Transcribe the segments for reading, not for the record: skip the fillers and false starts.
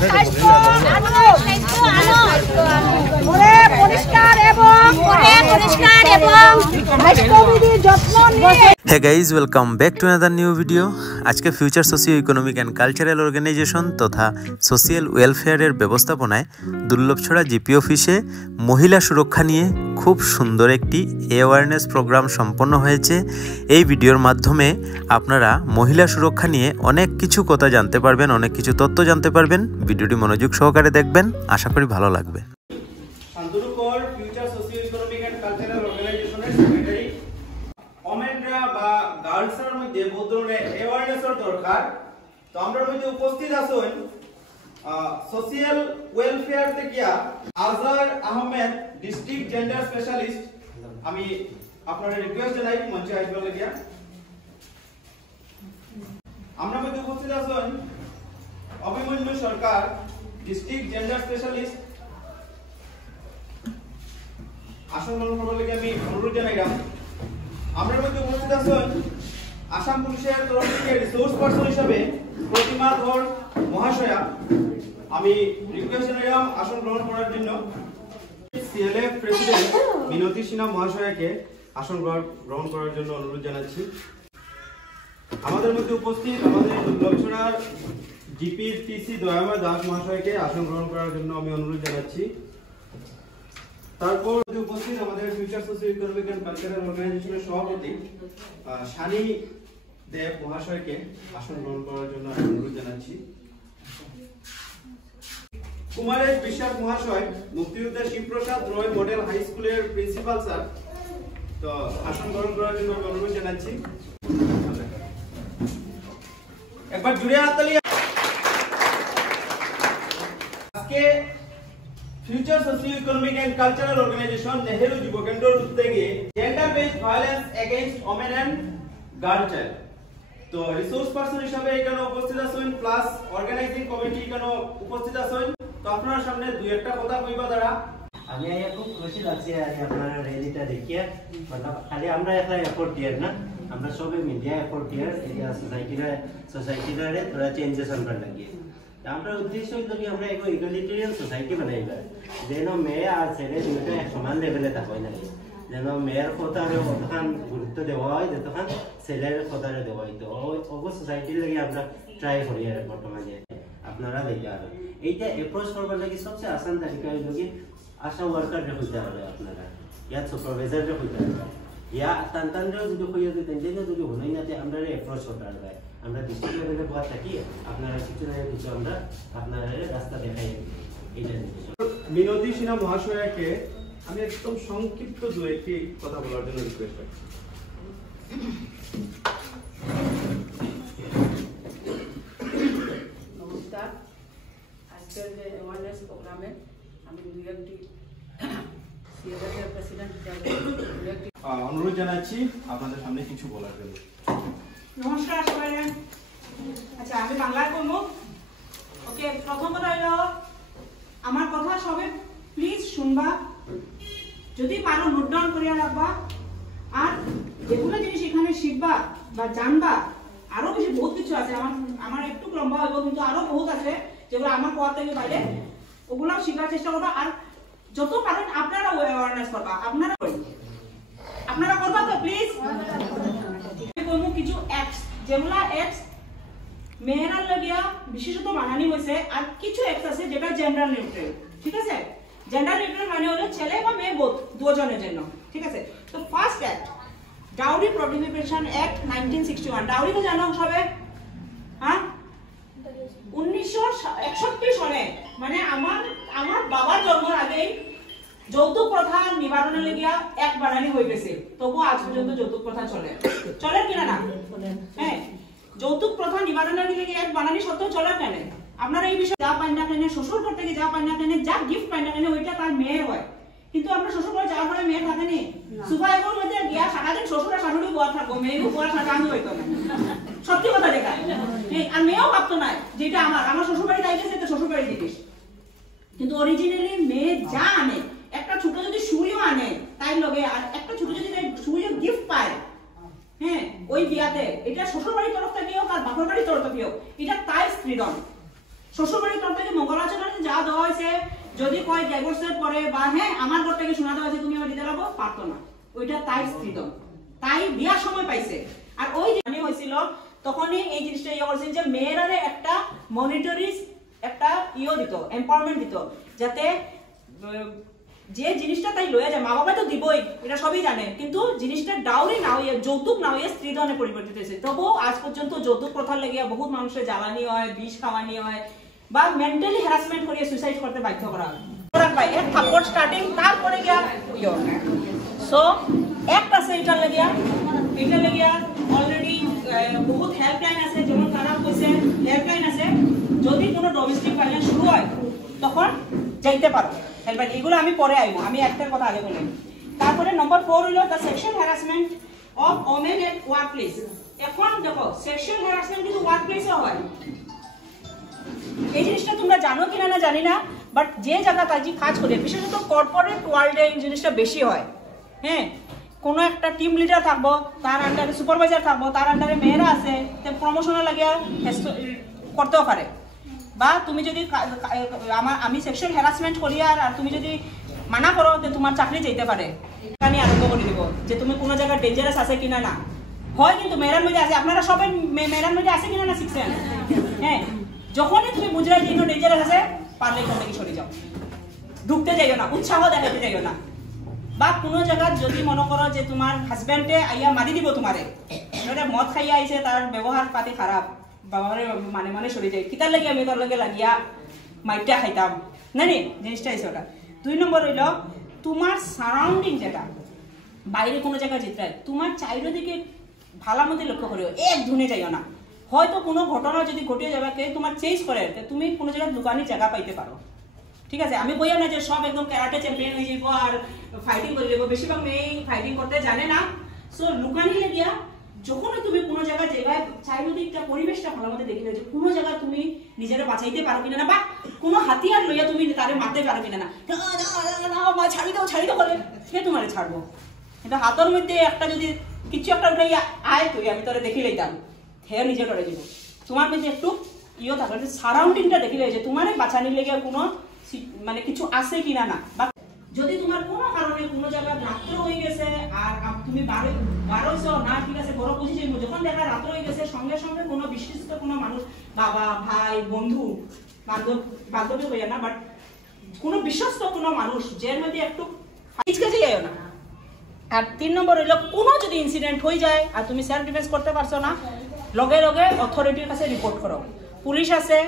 Hey guys, welcome back to another new video. আজকে future socio economic and cultural organization তথা social ওয়েলফেয়ারের ব্যবস্থাপনায় Durlabhchhara GP অফিসে মহিলা সুরক্ষা নিয়ে খুব সুন্দর একটি অ্যাওয়ারনেস প্রোগ্রাম সম্পন্ন হয়েছে। এই ভিডিওর মাধ্যমে আপনারা মহিলা সুরক্ষা নিয়ে অনেক কিছু কথা জানতে পারবেন, অনেক কিছু তথ্য জানতে পারবেন। ভিডিওটি মনোযোগ সহকারে দেখবেন, আশা করি ভালো লাগবে। গার্লসের মধ্যে বহুত ধরনের অ্যাওয়ারনেসের দরকার। তো আমরা মধ্যে উপস্থিত আছেন সোশিয়াল ওয়েলফেয়ার থেকে আজহার আহমেদ, ডিস্ট্রিক্ট জেন্ডার স্পেশালিস্ট। আমি আপনাদের রিকোয়েস্ট জানাই মঞ্চে আসবার লাগিয়া। আমরা মধ্যে উপস্থিত আছেন অভিমন্যু সরকার, ডিস্ট্রিক্ট জেন্ডার স্পেশালিস্ট। আসন গ্রহণ করবার লাগিয়া আমি অনুরোধ জানাইলাম। আমরা মধ্যে উপস্থিত আছেন আসাম পুলিশের তরফ থেকে রিসোর্স পারসন হিসেবে প্রতিমা ধর মহাশয়া। আমি রিকোয়েস্ট জানাইলাম আসন গ্রহণ করার জন্য। সিএলএফ প্রেসিডেন্ট মিনতি সিনহা মহাশয়াকে আসন গ্রহণ করার জন্য অনুরোধ জানাচ্ছি। আমাদের মধ্যে উপস্থিত আমাদের দুর্লভছড়ার জিপির টিসি দয়াময় দাস মহাশয়কে আসন গ্রহণ করার জন্য আমি অনুরোধ জানাচ্ছি। তারপর উপস্থিত আমাদের future socio economic and cultural অর্গানাইজেশনের সভাপতি শানি দেব মহাশয়কে আসন গ্রহণ করার জন্য অনুরোধ জানাচ্ছি। কুমারেশ বিশ্বাস মহাশয়, মুক্তিযোদ্ধা শিবপ্রসাদ রয় মডেল হাই স্কুলের প্রিন্সিপাল স্যার, তো আসন গ্রহণ করার জন্য আমি অনুরোধ জানাচ্ছি। একবার জুড়ে হাততালি। আজকে future socio economic and cultural organization Nehru যুব কেন্দ্রের উদ্যোগে gender based violence against women and girl child, তো রিসোর্স পারসন হিসেবে এখানে উপস্থিত আছেন, প্লাস অর্গানাইজিং কমিটি এখানে উপস্থিত আছেন। তো আপনার সামনে দুই একটা কথা কইবা দ্বারা আমি খুব খুশি লাগছে আজ আপনারা রেলিটা দেখিয়ে। मतलब খালি আমরা একটা এফোর্ট দিয়ার না, আমরা সবাই মিডিয়া এফোর্ট দিয়ার এটা সোসাইটিরে थोड़ा চেঞ্জেস আনবার লাগে। আমরা উদ্দেশ্য হইল কি আমরা এক ইকুয়ালিটেরিয়ান সোসাইটি বানাইবা, যেন মেয়ে আর ছেলে দুটো এক সমান লেভেলে থাকয় না, যেন মেয়ের কথারে অতখান গুরুত্ব দেওয়া হয় যতখান ছেলের কথারে দেওয়া হয়। তো ওগো সোসাইটির লাগে আমরা ট্রাই করি আর বর্তমানে আপনারা দেখা আর এইটা অ্যাপ্রোচ করবার লাগে সবচেয়ে আসান তালিকা হইল কি আশা ওয়ার্কাররে হইতে হবে, আপনারা ইয়া সুপারভাইজাররে হইতে হবে, ইয়া তান্তানরেও যদি হইয়া দিতেন যেন যদি হই না আমরা অ্যাপ্রোচ করতে পারবে। আমরা ডিস্ট্রিক্ট লেভেলে বসে থাকি, আপনারা কিছু না কিছু আমরা আপনারা রাস্তা দেখাই এইটা। মিনতি সিনহা মহাশয়কে আমি একদম সংক্ষিপ্ত দু একটি কথা বলার জন্য রিকোয়েস্ট করছি। নমস্কার। আজকের যে অ্যাওয়ারনেস প্রোগ্রামে আমি দুই একটি সিএলএফের প্রেসিডেন্ট হিসেবে অনুরোধ জানাচ্ছি আপনাদের সামনে কিছু বলার জন্য। নমস্কার সবাই। আচ্ছা, আমি বাংলায় বলবো। ওকে, প্রথম কথা হইল আমার কথা সবে প্লিজ শুনবা, যদি পারো নোট ডাউন করিয়া রাখবা, আর যেগুলো জিনিস এখানে শিখবা বা জানবা আরো বেশি বহুত কিছু আছে। আমার একটু লম্বা হইব কিন্তু আরো বহুত আছে যেগুলো আমার কোয়া থেকে বাইরে, ওগুলো শিখার চেষ্টা করবা। আর যত পারেন আপনারা অ্যাওয়ারনেস করবা, আপনারা করবা তো প্লিজ। কোনো কিছু অ্যাক্টস যেগুলা অ্যাক্টস মেয়েরা লাগিয়া বিশেষত বানানি হয়েছে, আর কিছু অ্যাক্টস আছে যেটা জেন্ডার নিউট্রাল। ঠিক আছে, জেন্ডার নিউট্রাল মানে হলো ছেলে বা মেয়ে বোথ দুজনের জন্য। ঠিক আছে, তো first act dowry prohibition act 1961। Dowry তো জানো সবে, হ্যাঁ? 1961 সনে মানে আমার বাবার জন্মের আগেই যৌতুক প্রথা নিবারণের লাগিয়া এক বানানি হয়ে গেছে, তবু আজ পর্যন্ত যৌতুক প্রথা চলে কিনা না? হ্যাঁ, যৌতুক প্রথা নিবারণের লাগিয়া এক বানানি সত্ত্বেও চলে কেন? আপনারা এই বিষয়ে যা পাই না কেন, শ্বশুর ঘর থেকে যা পাই না কেন, যা গিফট পাই না কেন, ওইটা তার মেয়ের হয়। কিন্তু আমরা শ্বশুর ঘরে যাওয়ার পরে মেয়ে থাকেনি, সুপার মধ্যে গিয়া সারাদিন শ্বশুর আর শাশুড়ি বয়া থাকবো, মেয়ের উপর সাজানো হইতো না। সত্যি কথা দেখায়। আর মেয়েও ভাবতো না যেটা আমার শ্বশুর বাড়ি যাই গেছে, শ্বশুর বাড়ি জিনিস। কিন্তু অরিজিনালি মেয়ে যা আনে, একটা ছোট যদি সুইও আনে তাই লগে, আর একটা ছোট যদি সুইও গিফট পায়, হ্যাঁ, ওই বিয়াতে এটা শ্বশুর বাড়ির তরফ থেকে হোক আর বাপের বাড়ির তরফ থেকে হোক, এটা তাই স্ত্রীধন। শ্বশুরবাড়ির তরফ থেকে মঙ্গল আচরণে যা দেওয়া হয়েছে, যদি কয় ডাইভোর্সের পরে বা হ্যাঁ আমার ঘর থেকে শোনা দেওয়া হয়েছে তুমি আমার দিতে লাগবো, পারতো না। ওইটা তাই ফ্রিডম, তাই বিয়ার সময় পাইছে। আর ওই যে হয়েছিল তখনই এই জিনিসটা ইয়ে করছেন যে মেয়েরা একটা মনিটরি একটা দিত, এম্পাওয়ারমেন্ট দিত, যাতে যে জিনিসটা তাই লয়ে যায়, মা বাবা তো দিবই, এটা সবই জানে, কিন্তু জিনিসটা ডাউরি না হইয়া, যৌতুক না হইয়া স্ত্রীধনে পরিবর্তিত হয়েছে। তবুও আজ পর্যন্ত যৌতুক প্রথা লেগে বহুত মানুষের জ্বালানি হয়, বিষ খাওয়ানি হয়, বা মেন্টালি হ্যারাসমেন্ট করিয়ে সুইসাইড করতে বাধ্য করা হয়। এক থাপ্পড় স্টার্টিং, তারপরে গিয়া সো একটা আছে এটা লেগিয়া অলরেডি বহুত হেল্পলাইন আছে, যেমন তারা কইছে হেল্পলাইন আছে, যদি কোনো ডোমেস্টিক ভায়োলেন্স শুরু হয় তখন যাইতে পারো হেল্পলাইন। এগুলো আমি পরে আইব, আমি একটার কথা আগে বলি। তারপরে নম্বর 4 হলো the sexual harassment of women at work place. এখন দেখো সেক্সুয়াল হ্যারাসমেন্ট কিন্তু ওয়ার্ক প্লেসে হয়। এই জিনিসটা তোমরা জানো কিনা না জানি না, বাট যে জায়গা কাজী কাজ করে, বিশেষত কর্পোরেট ওয়ার্ল্ডে এই জিনিসটা বেশি হয়। হ্যাঁ, কোনো একটা টিম লিডার থাকবো, তার আন্ডারে সুপারভাইজার থাকবো, তার আন্ডারে মেয়েরা আছে, প্রমোশনে লাগিয়ে করতেও পারে। বা তুমি যদি আমি সেক্সুয়াল হ্যারাসমেন্ট করি আর তুমি যদি মানা করো যে তোমার চাকরি যেতে পারে, এখানে আরম্ভ করে দিব যে তুমি কোনো জায়গায় ডেঞ্জারাস আছে কিনা না হয়। কিন্তু মেয়েরার মধ্যে আছে, আপনারা সবাই মেয়েরার মধ্যে আছে কিনা না শিখছেন? হ্যাঁ, যখনই তুমি বুঝলে যে ডেঞ্জারাস আছে, পারলে এখান থেকে সরে যাও, ঢুকতে যাইও না, উৎসাহ দেখাতে যাইও না। বা কোনো জায়গায় যদি মনে করো যে তোমার হাজব্যান্ডে আইয়া মারি দিব তোমারে, মদ খাইয়া আইছে, তার ব্যবহার পাতি খারাপ, বাবারে মানে সরে যায়, কিতার লাগে আমি তোর লগে লাগিয়া মাইটা খাইতাম না, জিনিসটা আইছে ওটা। 2 নম্বর হইল তোমার সারাউন্ডিং, যেটা বাইরে কোনো জায়গায় যেতে হয়, তোমার চারিদিকে ভালো মতো লক্ষ্য করিও, এক ধুনে যাইও না। হয়তো কোনো ঘটনা যদি ঘটিয়ে যাবে, কে তোমার চেঞ্জ করে, তুমি কোনো জায়গায় দোকানি জায়গা পাইতে পারো। ঠিক আছে, আমি বইয়া না যে সব একদম ক্যারাটে চ্যাম্পিয়ন হয়ে যাবো আর ফাইটিং করে যাবো, বেশিরভাগ মেয়ে ফাইটিং করতে জানে না। সো লুকানি লাগিয়া যখন তুমি কোনো জায়গায় চারিদিকটা পরিবেশটা ভালো মতো দেখে যে কোনো জায়গায় তুমি নিজেরা বাঁচাইতে পারো কিনা না, বা কোনো হাতিয়ার লইয়া তুমি তারে মারতে পারো কিনা না, ছাড়ি দাও বলে সে তোমারে ছাড়বো। কিন্তু হাতের মধ্যে একটা যদি কিছু একটা উঠাইয়া আয় তুই আমি তোরে দেখি লইতাম, হে নিজে ডরে যাব। তোমার মধ্যে একটু থাকবে, সারাউন্ডিংটা দেখি যে তোমার বাঁচানির লেগে কোনো মানে কিছু আছে কিনা না। বা যদি তোমার কোনো কারণে কোনো জায়গায় রাত্র হয়ে গেছে আর তুমি বারোইছো না, ঠিক আছে বড় বুঝেছি, যখন দেখা রাত্র হয়ে গেছে, সঙ্গে সঙ্গে কোনো বিশিষ্ট কোনো মানুষ, বাবা, ভাই, বন্ধু, বান্ধবী হইয়া না, বাট কোনো বিশ্বস্ত কোনো মানুষ যার মধ্যে একটু কাছে যাইও না। আর 3 নম্বর হইল কোনো যদি ইনসিডেন্ট হয়ে যায় আর তুমি সেলফ ডিফেন্স করতে পারছো না, লগে লগে অথরিটির কাছে রিপোর্ট করো, পুলিশ আছে,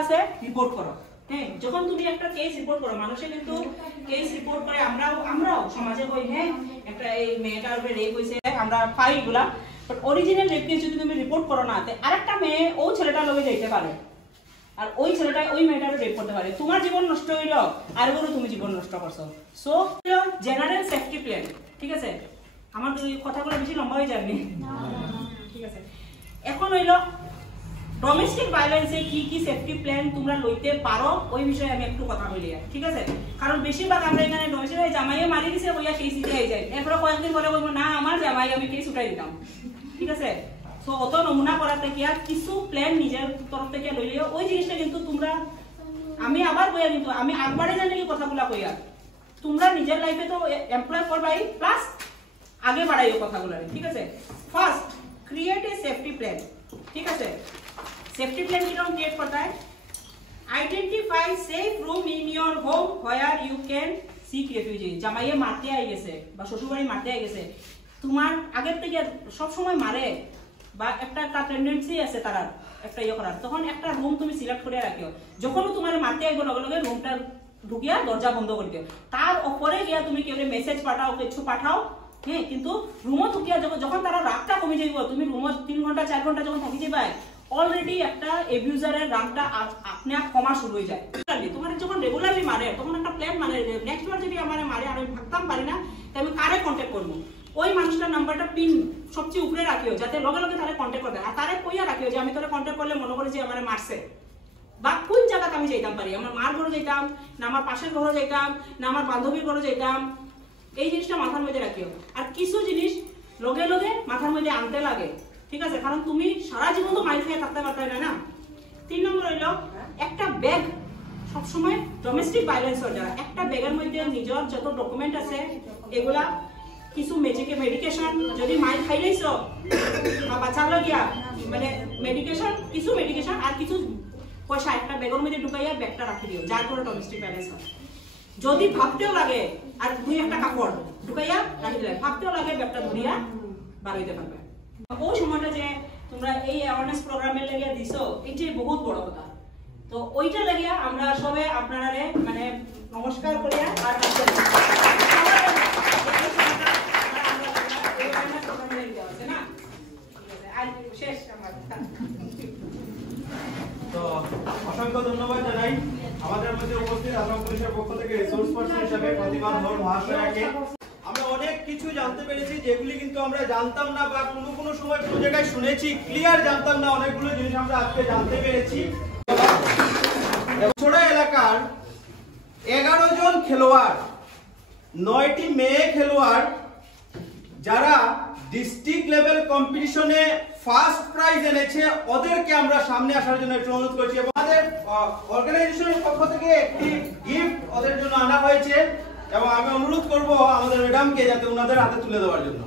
আছে, রিপোর্ট করো। হ্যাঁ, যখন তুমি একটা কেস রিপোর্ট করো, মানুষে কিন্তু কেস রিপোর্ট করে, আমরাও সমাজে কই হ্যাঁ একটা এই মেয়েটার উপরে রেপ হয়েছে, আমরা পাই এগুলা, বাট অরিজিনাল রেপ কেস যদি তুমি রিপোর্ট করো না, আরেকটা মেয়ে ওই ছেলেটার লগে যাইতে পারে, আর ওই ছেলেটা ওই মেয়েটারও রেপ করতে পারে, তোমার জীবন নষ্ট হইল আর বলো তুমি জীবন নষ্ট করছো। সো জেনারেল সেফটি প্ল্যান, ঠিক আছে, আমার কথাগুলো বেশি লম্বা হয়ে যাবে, ঠিক আছে। এখন হইল ডোমেস্টিক ভায়োলেন্সে কি কি সেফটি প্ল্যান তোমরা লইতে পারো, ওই বিষয়ে আমি একটু কথা বলি, ঠিক আছে। কারণ বেশিরভাগ আমরা এখানে ডোমেস্টিক জামাইয়ে মারি দিছে বইয়া কেস দিতে হয়ে যায়, এরপরে কয়েকদিন পরে বলবো না আমার জামাই আমি কেস উঠাই দিতাম, ঠিক আছে। তো অত নমুনা করার থেকে আর কিছু প্ল্যান নিজের তরফ থেকে লইলে ওই জিনিসটা কিন্তু তোমরা, আমি আবার বইয়া কিন্তু আমি একবারে জানি কি কথাগুলা কইয়া, তোমরা নিজের লাইফে তো এমপ্লয় করবাই, প্লাস আগে বাড়াইও কথাগুলো, ঠিক আছে। First create a safety plan, ঠিক আছে। सेफ्टी प्लान किरकम क्रिएट करता है, identify safe room in your home where you can seek refuge. জামাইয়ে মারতে আই গেছে বা শ্বশুরবাড়ি মারতে আই গেছে, তোমার আগের থেকে সব সময় মারে বা একটা টেন্ডেন্সি আছে তার একটা করার, তখন একটা রুম তুমি সিলেক্ট করে রাখিও, যখন তোমার মারতে আইব লগে লগে রুমটা ঢুকিয়া দরজা বন্ধ করে দিও, তার উপরে গিয়া তুমি কেউ মেসেজ পাঠাও, কিছু পাঠাও, হ্যাঁ, কিন্তু রুমও ঢুকিয়া যখন তারা রাগটা কমে যাইব, তুমি রুমও 3 ঘন্টা 4 ঘন্টা যখন থাকি যাবাই, অলরেডি একটা এবিউজারের রাগটা আপনি আপ কমা শুরু হয়ে যায়। তোমার যখন রেগুলারলি মারে তখন একটা প্ল্যান মানে নেক্সট বার যদি আমার মারে আর আমি ভাবতাম পারি না, তাই আমি কারে কন্ট্যাক্ট করবো, ওই মানুষটার নাম্বারটা পিন সবচেয়ে উপরে রাখিও, যাতে লগে লগে তারা কন্ট্যাক্ট করতে, আর তারে কইয়া রাখিও যে আমি তোরে কন্ট্যাক্ট করলে মনে করি যে আমার মারছে, বা কোন জায়গাতে আমি যাইতাম পারি, আমার মার ঘরে যাইতাম না, আমার পাশের ঘরে যাইতাম না, আমার বান্ধবীর ঘরে যাইতাম, এই জিনিসটা মাথার মধ্যে রাখিও। আর কিছু জিনিস লগে লগে মাথার মধ্যে আনতে লাগে, ঠিক আছে, কারণ তুমি সারা জীবন তো মাইর খেয়ে থাকতে পারতে না। 3 নম্বর হইল একটা ব্যাগ সবসময় ডোমেস্টিক ভায়োলেন্সর যারা একটা ব্যাগের মধ্যে নিজের যত ডকুমেন্ট আছে এগুলা কিছু মেডিকেশন যদি মাই খাইলেছ বাচ্চার লগিয়া মানে মেডিকেশন কিছু মেডিকেশন আর কিছু পয়সা একটা ব্যাগের মধ্যে ঢুকাইয়া ব্যাগটা রাখি দিও, যার করে ডোমেস্টিক ভায়োলেন্স হয়। যদি ভাবতেও লাগে আর দুই একটা কাপড় ঢুকাইয়া রাখি দিলে, ভাবতেও লাগে ব্যাগটা ধরিয়া বার হইতে পারবে। ওই সময়টা যে তোমরা এই অ্যাওয়ারনেস প্রোগ্রামের লাগিয়া দিছো, এটাই বহুত বড় কথা। তো ওইটা লাগিয়া আমরা সবে আপনারা মানে নমস্কার করিয়া আর শেষ আমার। তো অসংখ্য ধন্যবাদ জানাই আমাদের মধ্যে উপস্থিত আসাম পুলিশের পক্ষ থেকে রিসোর্স পারসন হিসেবে প্রতিমা ধর মহাশয়াকে। আমরা অনেক কিছু জানতে পেরেছি যেগুলি কিন্তু আমরা জানতাম না বা কোনো সময় কোনো জায়গায় শুনেছি, ক্লিয়ার জানতাম না। অনেকগুলো জিনিস আমরা আজকে জানতে পেরেছি। ছোড়া এলাকার 11 জন খেলোয়াড়, 9টি মেয়ে খেলোয়াড় যারা ডিস্ট্রিক্ট লেভেল কম্পিটিশনে ফার্স্ট প্রাইজ এনেছে, ওদেরকে আমরা সামনে আসার জন্য একটু অনুরোধ করছি। এবং আমাদের অর্গানাইজেশনের পক্ষ থেকে একটি গিফট ওদের জন্য আনা হয়েছে এবং আমি অনুরোধ করব আমাদের ম্যাডামকে যাতে ওনাদের হাতে তুলে দেওয়ার জন্য।